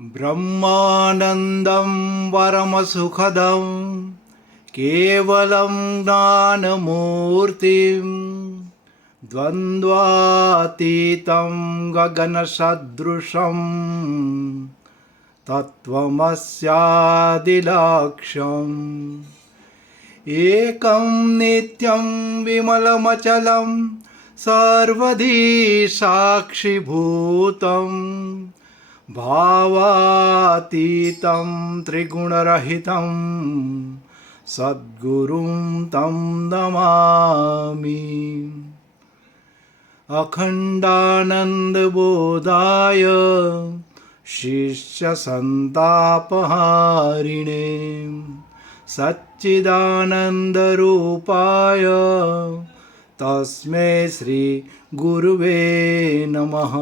ब्रह्मानन्दं वरमसुखदं केवलं ज्ञानमूर्तिं द्वन्द्वातीतं गगनसदृशं तत्त्वमस्यादिलक्ष्यम् एकं नित्यं विमलमचलं सर्वधी साक्षिभूतं भावातीतं त्रिगुणरहितं सद्गुरुं तं नमामि। अखण्डानन्दबोधाय शिष्यसन्तापहारिणे सच्चिदानन्दरूपाय तस्मै श्री गुरुवे नमः।